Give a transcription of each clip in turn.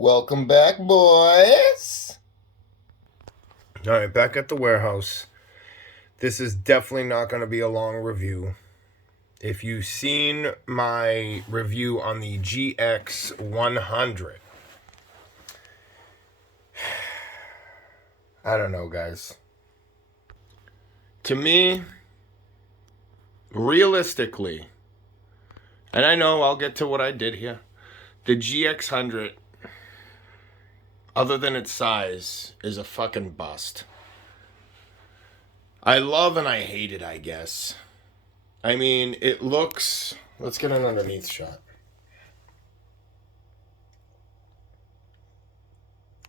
Welcome back, boys. All right, back at the warehouse. This is definitely not going to be a long review. If you've seen my review on the GX100, I don't know, guys. To me, realistically, and I know I'll get to what I did here, the GX100, other than its size, is a fucking bust. I love and I hate it, I guess. I mean, it looks... Let's get an underneath shot.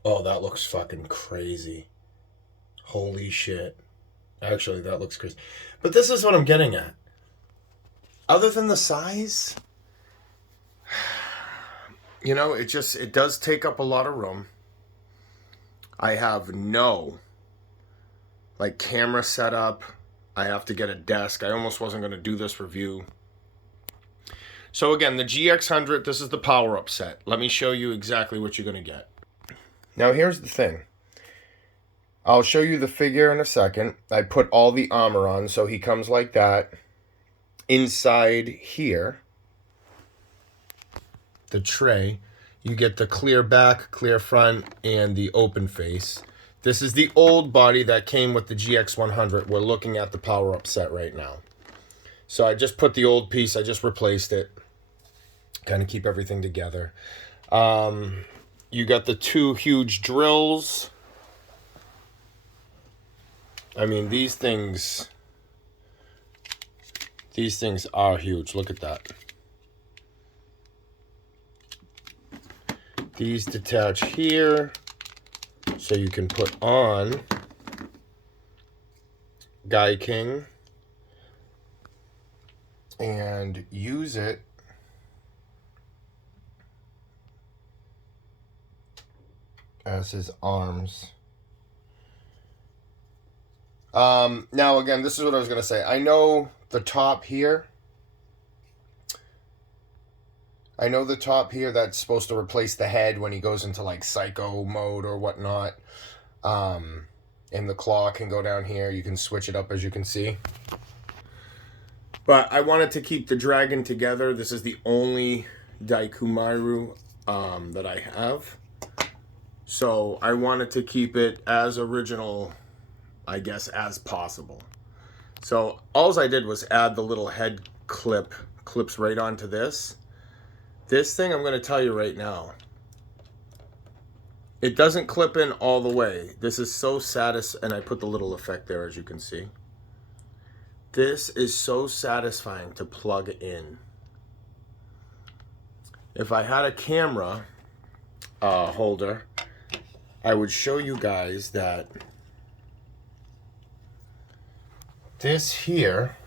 Oh, that looks fucking crazy. Holy shit. Actually, that looks crazy. But this is what I'm getting at. Other than the size, you know, it does take up a lot of room. I have no, like, camera setup. I have to get a desk. I almost wasn't going to do this review. So again, the GX100, this is the power-up set. Let me show you exactly what you're going to get. Now, here's the thing. I'll show you the figure in a second. I put all the armor on, so he comes like that. Inside here, the tray, you get the clear back, clear front, and the open face. This is the old body that came with the GX100. We're looking at the power-up set right now. So I just put the old piece, I just replaced it. Kind of keep everything together. You got the two huge drills. I mean, these things are huge. Look at that. These detach here, so you can put on Gaiking and use it as his arms. Now again, this is what I was going to say. I know the top here. That's supposed to replace the head when he goes into like psycho mode or whatnot. And the claw can go down here. You can switch it up, as you can see. But I wanted to keep the dragon together. This is the only Daikumaru that I have. So I wanted to keep it as original, I guess, as possible. So all I did was add the little head clips right onto this. This thing, I'm going to tell you right now, it doesn't clip in all the way. This is so satisfying, and I put the little effect there, as you can see. This is so satisfying to plug in. If I had a camera holder, I would show you guys that this here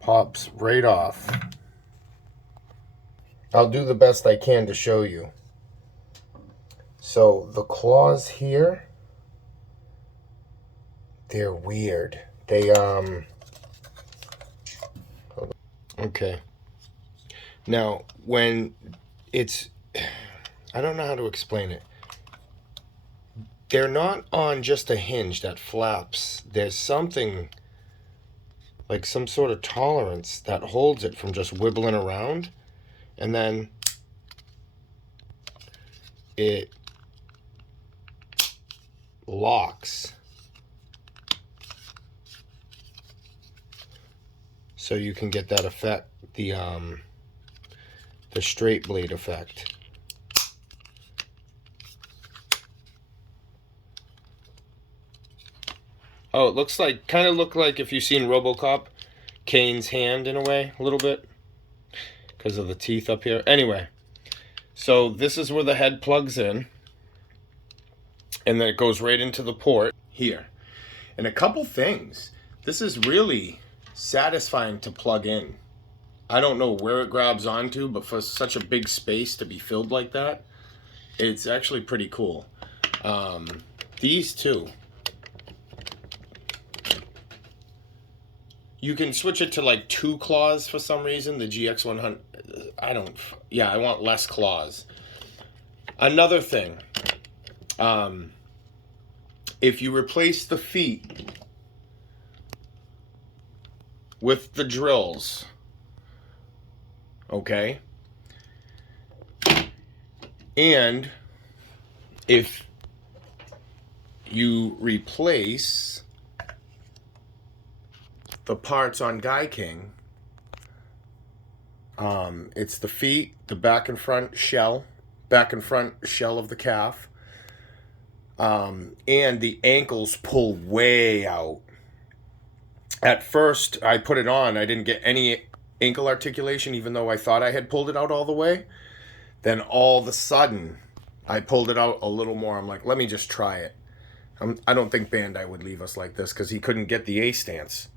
pops right off. I'll do the best I can to show you. So the claws here, they're weird. They okay. Now, when it's, I don't know how to explain it. They're not on just a hinge that flaps. There's something, like some sort of tolerance that holds it from just wibbling around. And then it locks. So you can get that effect, the straight blade effect. Oh, it looks like, kind of look like if you've seen RoboCop, Kane's hand in a way, a little bit, because of the teeth up here. Anyway, so this is where the head plugs in, and then it goes right into the port here. And a couple things. This is really satisfying to plug in. I don't know where it grabs onto, but for such a big space to be filled like that, it's actually pretty cool. These two, You can switch it to like 2 claws for some reason. The GX100. Yeah, I want less claws. Another thing. If you replace the feet with the drills, okay? And if you replace the parts on Gaiking, it's the feet, the back and front shell of the calf, and the ankles pull way out. At first, I put it on, I didn't get any ankle articulation, even though I thought I had pulled it out all the way. Then all of a sudden, I pulled it out a little more. I'm like, let me just try it. I don't think Bandai would leave us like this because he couldn't get the A stance.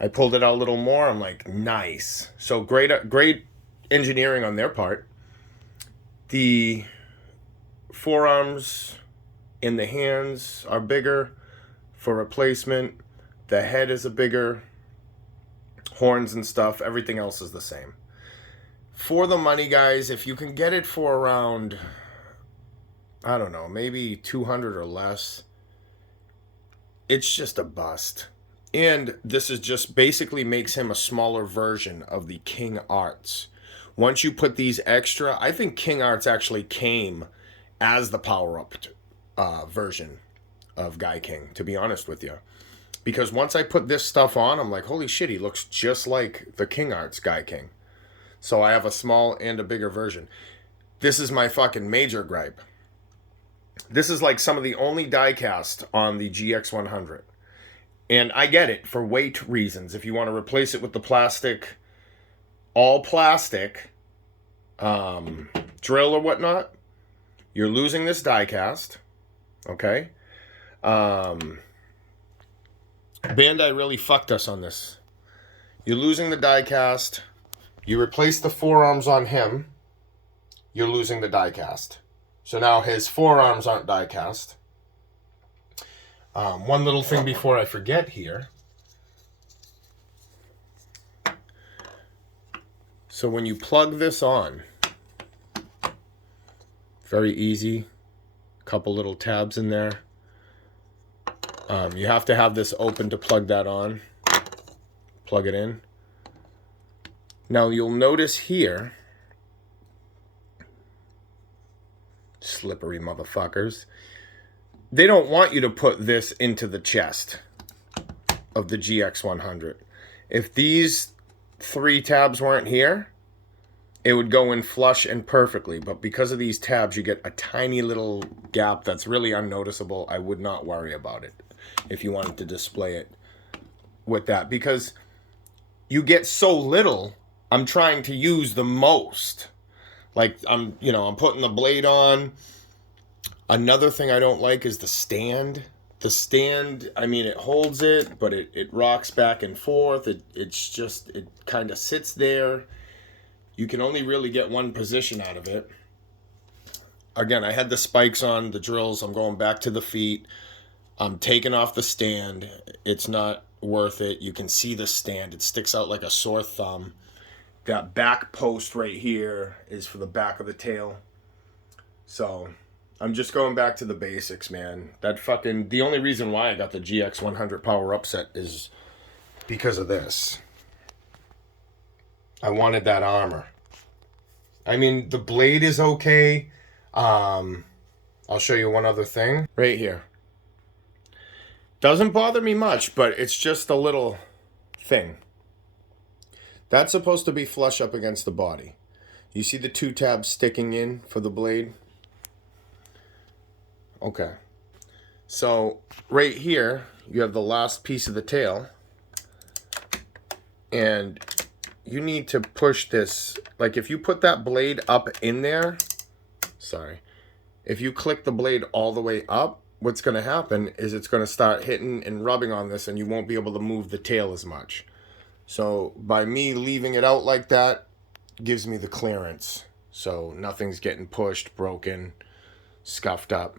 I pulled it out a little more. I'm like, nice. So great engineering on their part. The forearms and the hands are bigger for replacement. The head is a bigger, horns and stuff. Everything else is the same. For the money, guys, if you can get it for around, I don't know, maybe 200 or less, it's just a bust. And this is just basically makes him a smaller version of the King Arts. Once you put these extra, I think King Arts actually came as the power-up version of Gaiking, to be honest with you. Because once I put this stuff on, I'm like, holy shit, he looks just like the King Arts Gaiking. So I have a small and a bigger version. This is my fucking major gripe. This is like some of the only die cast on the GX100. And I get it for weight reasons. If you want to replace it with the plastic, all plastic drill or whatnot, you're losing this die cast. Okay? Bandai really fucked us on this. You're losing the die cast. You replace the forearms on him, you're losing the die cast. So now his forearms aren't die cast. One little thing before I forget here. So when you plug this on, very easy. Couple little tabs in there. You have to have this open to plug that on. Plug it in. Now you'll notice here, slippery motherfuckers, they don't want you to put this into the chest of the GX100. If these 3 tabs weren't here, it would go in flush and perfectly. But because of these tabs, you get a tiny little gap that's really unnoticeable. I would not worry about it if you wanted to display it with that. Because you get so little, I'm trying to use the most. Like, I'm putting the blade on. Another thing I don't like is the stand. The stand, I mean, it holds it, but it rocks back and forth. It kind of sits there. You can only really get one position out of it. Again, I had the spikes on, the drills. I'm going back to the feet. I'm taking off the stand. It's not worth it. You can see the stand. It sticks out like a sore thumb. That back post right here is for the back of the tail. So I'm just going back to the basics, man. The only reason why I got the GX100 power up set is because of this. I wanted that armor. I mean, the blade is okay. I'll show you one other thing right here. Doesn't bother me much, but it's just a little thing. That's supposed to be flush up against the body. You see the 2 tabs sticking in for the blade? Okay. So right here, you have the last piece of the tail. And you need to push this. Like if you put that blade up in there, if you click the blade all the way up, what's going to happen is it's going to start hitting and rubbing on this and you won't be able to move the tail as much. So by me leaving it out like that, gives me the clearance. So nothing's getting pushed, broken, scuffed up.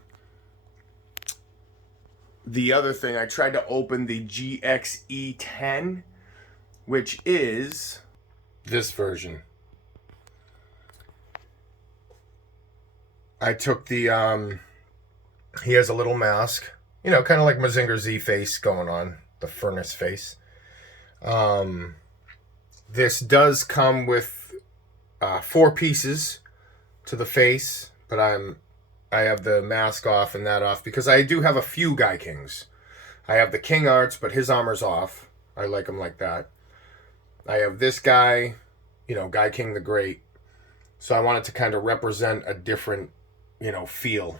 The other thing, I tried to open the GXE10 which is this version. I took the, he has a little mask, you know, kind of like Mazinger Z face going on, the furnace face. This does come with 4 pieces to the face, but I have the mask off and that off because I do have a few Gaikings. I have the King Arts, but his armor's off. I like him like that. I have this guy, you know, Gaiking the Great. So I wanted to kind of represent a different, you know, feel.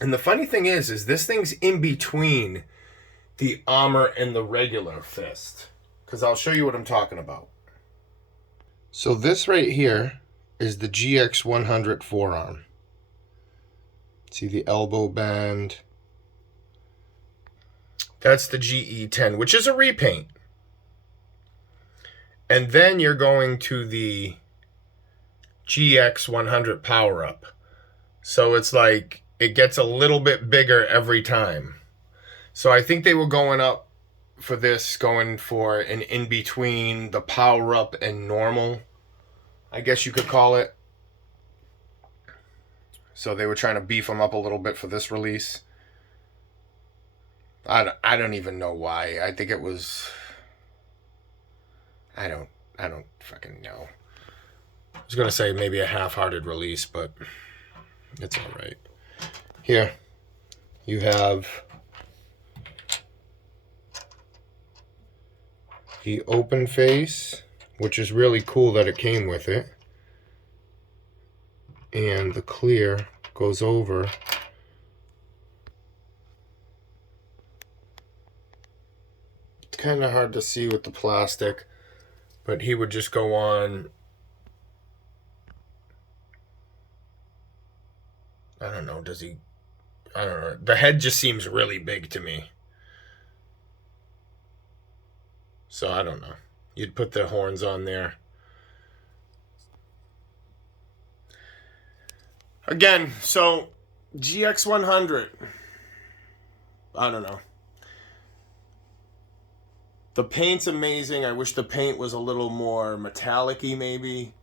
And the funny thing is this thing's in between the armor and the regular fist. Because I'll show you what I'm talking about. So this right here is the GX100 forearm. See the elbow band. That's the GE10, which is a repaint. And then you're going to the GX100 power-up. So it's like, it gets a little bit bigger every time. So I think they were going up for this, going for an in-between the power-up and normal, I guess you could call it. So they were trying to beef them up a little bit for this release. I don't even know why. I think it was... I don't fucking know. I was going to say maybe a half-hearted release, but it's all right. Here, you have the open face, which is really cool that it came with it. And the clear goes over. It's kind of hard to see with the plastic, but he would just go on. I don't know, does he? I don't know. The head just seems really big to me. So I don't know. You'd put the horns on there. Again, so GX100. I don't know. The paint's amazing. I wish the paint was a little more metallic-y maybe.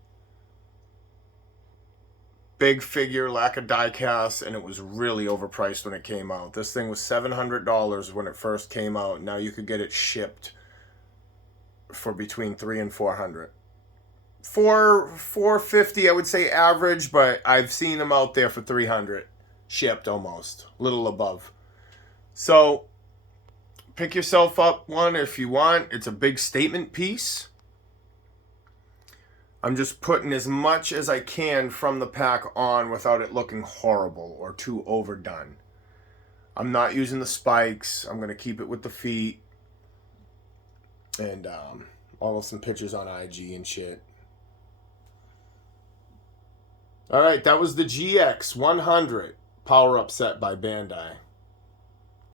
Big figure, lack of die cast, and it was really overpriced when it came out. This thing was $700 when it first came out. Now you could get it shipped for between $300 and $400. $450, I would say average, but I've seen them out there for $300 shipped almost, a little above. So pick yourself up one if you want. It's a big statement piece. I'm just putting as much as I can from the pack on without it looking horrible or too overdone. I'm not using the spikes. I'm going to keep it with the feet. And all of some pictures on IG and shit. Alright, that was the GX100 power-up set by Bandai.